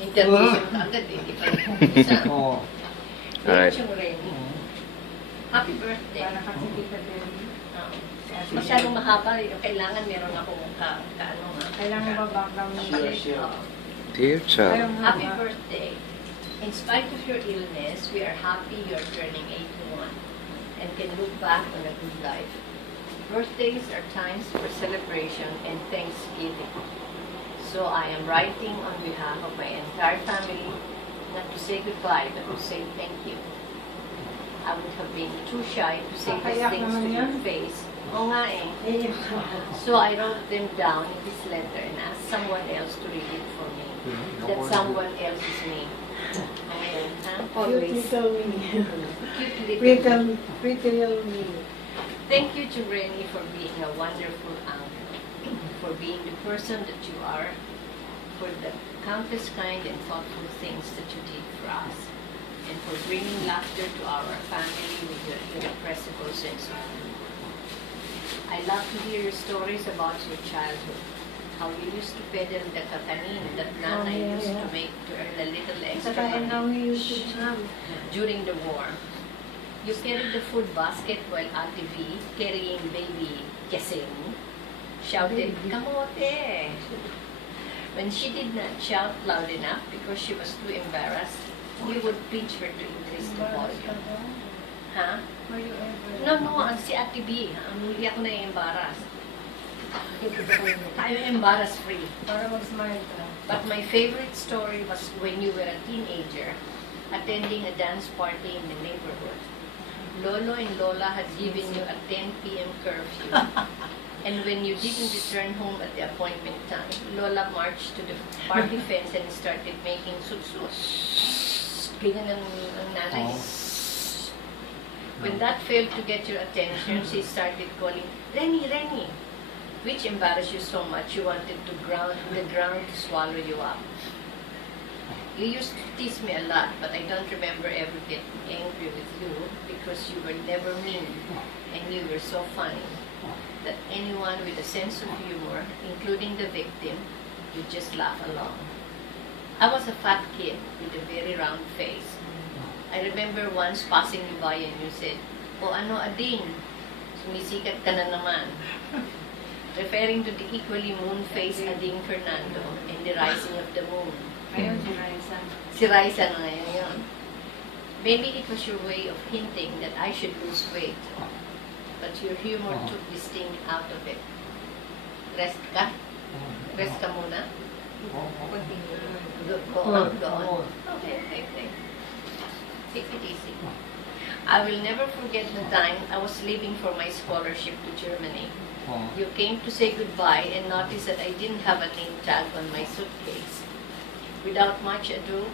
Intermission ka agad eh. Di pa isa. Oo. Alright. Yung Remy. Happy birthday. Para kasi kita din. Masyadong mahaba. Kailangan meron akong kaano nga. Kailangan ba background music? Dear child. Happy birthday. In spite of your illness, we are happy you are turning 81 and can look back on a good life. Birthdays are times for celebration and thanksgiving. So I am writing on behalf of my entire family, not to say goodbye, but to say thank you. I would have been too shy to say these things to your face. Oo nga eh. So I wrote them down in this letter and asked someone else to read it for me. That someone else is me. Ayan, ha? Always. Pretty little me. Thank you to Reny for being a wonderful uncle, for being the person that you are, for the countless kind and thoughtful things that you did for us, and for bringing laughter to our family with your irrepressible sense of humor. I love to hear your stories about your childhood, how you used to peddle the kakanin that Nana used to make to earn a little extra money during the war. You carried the food basket while Ate V, carrying baby Yasin, shouted, "Kamote!" When she did not shout loud enough because she was too embarrassed, you would pinch her to increase the volume. Huh? No, si Ate B. Hindi ako na-embarrass. I'm embarrass-free. Para mag-smile ka. But my favorite story was when you were a teenager, attending a dance party in the neighborhood. Lolo and Lola had given you a 10 p.m. curfew. And when you didn't return home at the appointment time, Lola marched to the party fence and started making sutsus. Ganyan ang nanay. When that failed to get your attention, she started calling, "Reny, Reny," which embarrassed you so much you wanted the ground to swallow you up. You used to tease me a lot, but I don't remember ever getting angry with you because you were never mean and you were so funny that anyone with a sense of humor, including the victim, would just laugh along. I was a fat kid with a very round face. I remember once passing you by and you said, "O ano, Ading, sumisikat ka na naman," referring to the equally moon-faced Ading Fernando and the rising of the moon. Ayun, si Raisa. Si Raisa na ngayon yun. Maybe it was your way of hinting that I should lose weight, but your humor took this thing out of it. Rest ka? Rest ka muna? Go on. Okay. Take it easy. I will never forget the time I was leaving for my scholarship to Germany. You came to say goodbye and noticed that I didn't have a name tag on my suitcase. Without much ado,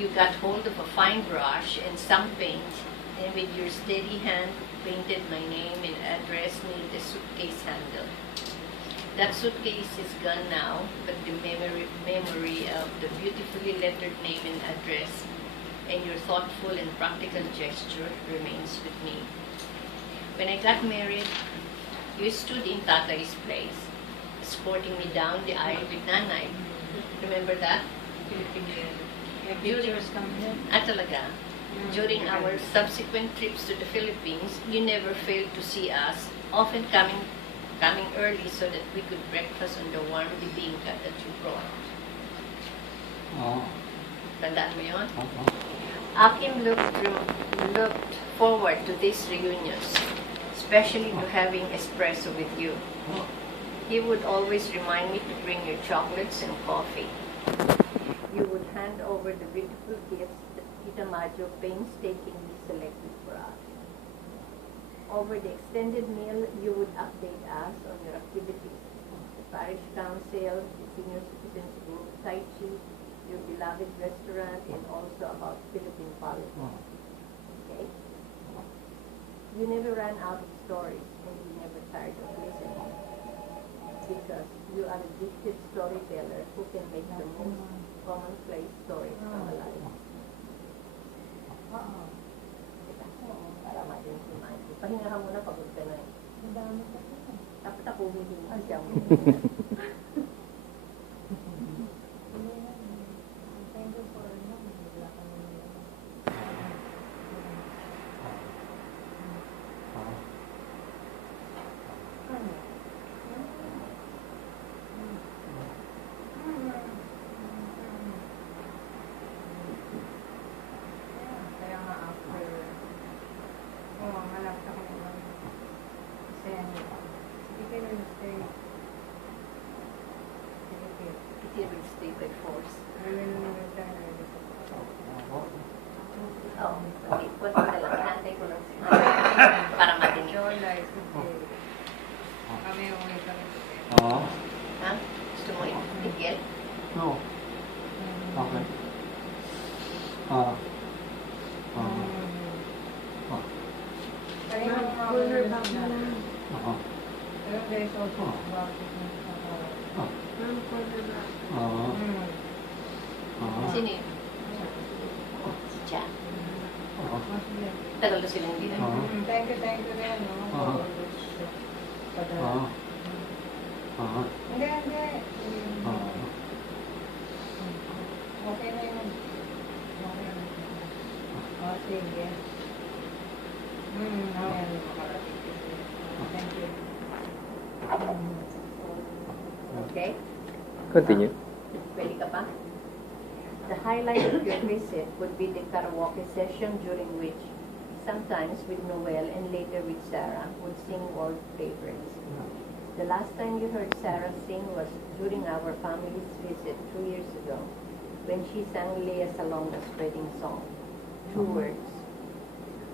you got hold of a fine brush and some paint, and with your steady hand, painted my name and address near the suitcase handle. That suitcase is gone now, but the memory of the beautifully lettered name and address and your thoughtful and practical gesture remains with me. When I got married, you stood in Tatay's place, escorting me down the aisle with Nanay. Remember that? Talaga. During our subsequent trips to the Philippines, you never failed to see us, often coming early so that we could breakfast on the warm bibingka that you brought. Tandaan mo yun? Akim looked forward to these reunions, especially to having espresso with you. He would always remind me to bring your chocolates and coffee. You would hand over the beautiful gifts that Tita Majo painstakingly selected for us. Over the extended meal, you would update us on your activities. The parish council, the senior citizens group, Tai Chi, your beloved restaurant, and also about Philippine politics. Okay? You never ran out of stories, and you never tired of listening. Because you are a gifted storyteller who can make the most commonplace stories come alive. Para ma-din si Mikey. Pahinga ka muna, pagod ka na eh. Dapat ako humihinga siya muna. She will stay by force. Ano Oh, okay. Kunti na lang. Inantay ko lang siya. Para matinig. Kami uwi kami. Oo. Ha? Gusto mo itigil? No. Okay. Ah. Kaya yung mga cooler back na lang. Oo. Pero guys, also, bakit Oo. Oo. Sino yun? Si Cha. Oo. Tagal na silang hindi na. Oo. Thank you rin, no? Oo. Oo. Oo. Hindi, hindi. Oo. Okay na yun. Okay na. Oh, sige. Okay na makarating. Thank you. Okay? Continue. Ready ka pa? The highlight of your visit would be the karaoke session during which, sometimes with Noel and later with Sarah, would sing old favorites. The last time you heard Sarah sing was during our family's visit 2 years ago, when she sang Lea Salonga's wedding song, 2 words.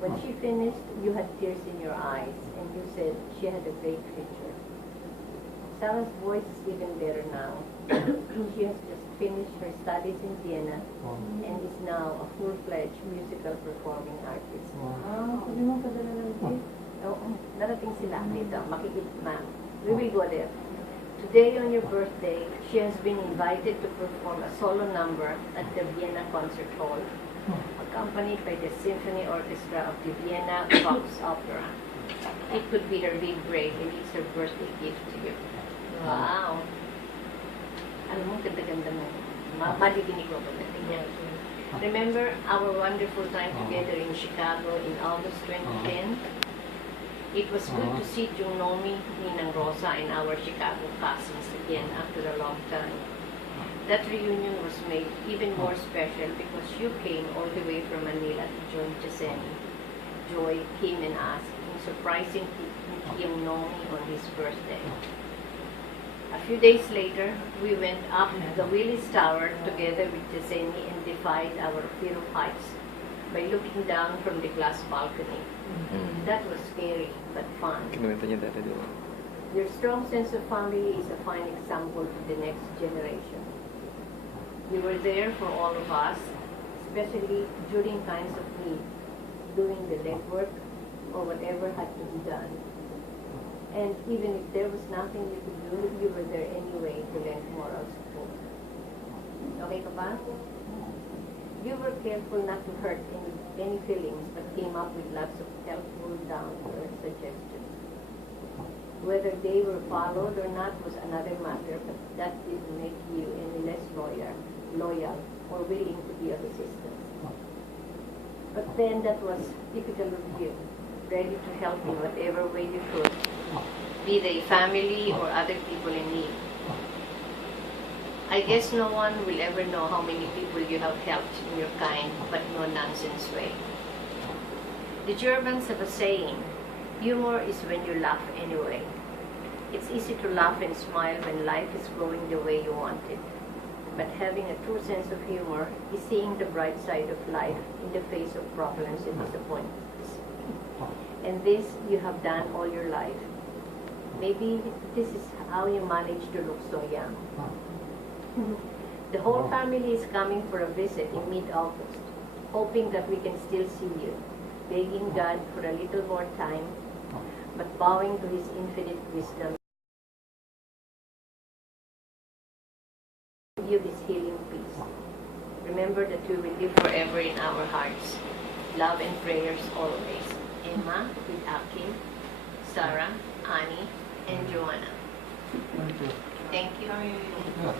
When she finished, you had tears in your eyes, and you said she had a great future. Sarah's voice is even better now. She has just finished her studies in Vienna and is now a full-fledged musical performing artist. Pwede mo padala ng gift? Oo, darating sila dito. We will go there. Today on your birthday, she has been invited to perform a solo number at the Vienna Concert Hall, accompanied by the Symphony Orchestra of the Vienna Fox Opera. It could be her big break and it's her birthday gift to you. Wow! Alam mo, ganda-ganda mo. Madidinig mo ba natin? Remember our wonderful time together in Chicago in August 2010? It was good to see Jungnomi, Ninang Rosa, and our Chicago cousins again after a long time. That reunion was made even more special because you came all the way from Manila to join Cheseni. Joy came and asked in surprising Jungnomi on his birthday. A few days later, we went up the Willis Tower together with Cheseni and defied our fear of heights by looking down from the glass balcony. That was scary, but fun. Kinuwento niya dati, di ba? Your strong sense of family is a fine example to the next generation. You were there for all of us, especially during times of need, doing the legwork or whatever had to be done. And even if there was nothing you could do, you were there anyway to lend moral support. Okay ka ba? You were careful not to hurt any feelings, but came up with lots of helpful, down-to-earth suggestions. Whether they were followed or not was another matter, but that didn't make you any less loyal or willing to be of assistance. But then that was typical of you, ready to help in whatever way you could, be they family or other people in need. I guess no one will ever know how many people you have helped in your kind but no-nonsense way. The Germans have a saying, humor is when you laugh anyway. It's easy to laugh and smile when life is going the way you want it. But having a true sense of humor is seeing the bright side of life in the face of problems and disappointments. And this you have done all your life. Maybe this is how you manage to look so young. The whole family is coming for a visit in mid-August, hoping that we can still see you, begging God for a little more time, but bowing to His infinite wisdom. Give you this healing peace. Remember that you will live forever in our hearts. Love and prayers always. Emma with Akin, Sarah, Annie, and Joanna. Thank you. Thank you. Yeah.